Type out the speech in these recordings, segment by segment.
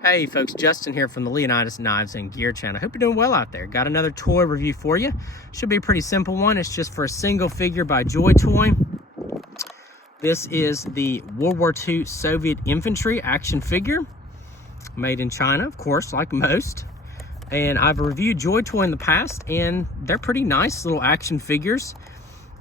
Hey folks, Justin here from the Leonidas Knives and Gear channel. Hope you're doing well out there. Got another toy review for you. Should be a pretty simple one. It's just for a single figure by JoyToy. This is the World War II Soviet infantry action figure, made in China, of course, like most. And I've reviewed JoyToy in the past, and they're pretty nice little action figures,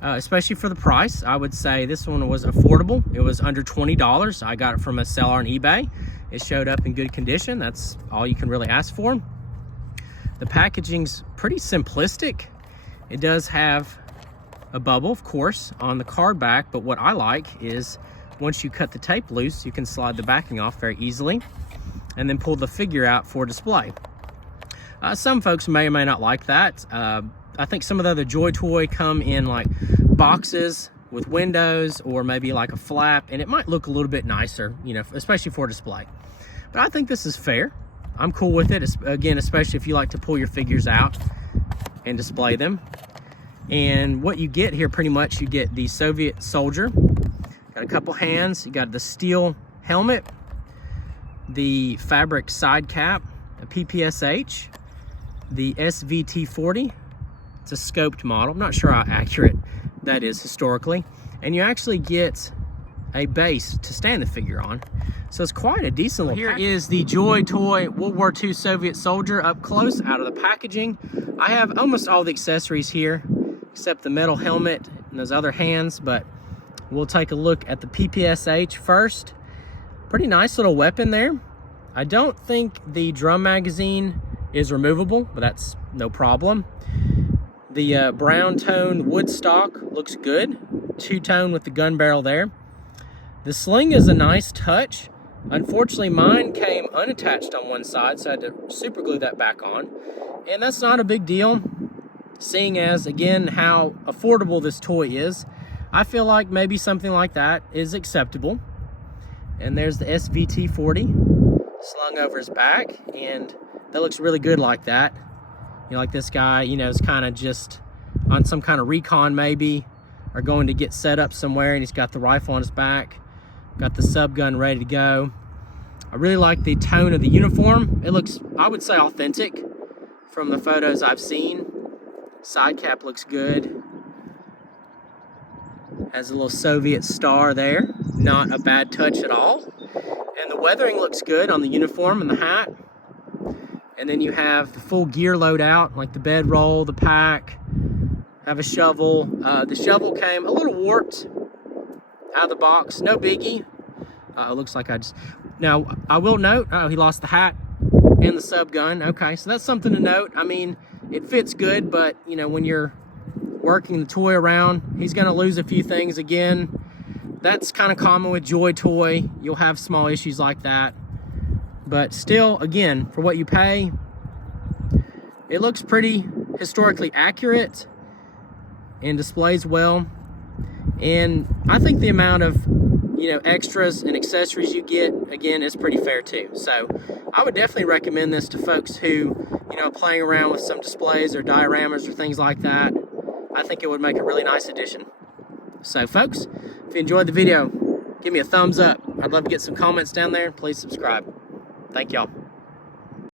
especially for the price. I would say this one was affordable. It was under $20. I got it from a seller on eBay. It showed up in good condition. That's all you can really ask for. The packaging's pretty simplistic. It does have a bubble, of course, on the card back, but what I like is once you cut the tape loose, you can slide the backing off very easily and then pull the figure out for display. Some folks may or may not like that. I think some of the other JoyToy come in like boxes with windows or maybe like a flap, and it might look a little bit nicer, you know, especially for display. But I think this is fair. I'm cool with it, again, especially if you like to pull your figures out and display them. And what you get here, pretty much, you get the Soviet soldier. Got a couple hands. You got the steel helmet, the fabric side cap, a PPSH, the SVT-40. It's a scoped model. I'm not sure how accurate that is historically. And you actually get a base to stand the figure on. So it's quite a decent little package. Here is the JoyToy World War II Soviet soldier up close out of the packaging. I have almost all the accessories here except the metal helmet and those other hands, but we'll take a look at the PPSH first. Pretty nice little weapon there. I don't think the drum magazine is removable, but that's no problem. The brown tone wood stock looks good. Two-tone with the gun barrel there. The sling is a nice touch. Unfortunately, mine came unattached on one side, so I had to super glue that back on. And that's not a big deal, seeing as, again, how affordable this toy is. I feel like maybe something like that is acceptable. And there's the SVT-40 slung over his back, and that looks really good like that. You know, like this guy, you know, is kind of just on some kind of recon maybe, or going to get set up somewhere, and he's got the rifle on his back, got the sub gun ready to go. I really like the tone of the uniform. It looks, I would say, authentic from the photos I've seen. Side cap looks good. Has a little Soviet star there. Not a bad touch at all. And the weathering looks good on the uniform and the hat. And then you have the full gear loadout, like the bedroll, the pack, have a shovel. The shovel came a little warped out of the box, no biggie. It looks like now I will note, he lost the hat and the sub gun. Okay, so that's something to note. I mean, it fits good, but you know, when you're working the toy around, he's gonna lose a few things again. That's kind of common with JoyToy. You'll have small issues like that. But still, again, for what you pay, it looks pretty historically accurate and displays well. And I think the amount of, you know, extras and accessories you get, again, is pretty fair too. So I would definitely recommend this to folks who, you know, playing around with some displays or dioramas or things like that. I think it would make a really nice addition. So folks, if you enjoyed the video, give me a thumbs up. I'd love to get some comments down there. Please subscribe. Thank y'all.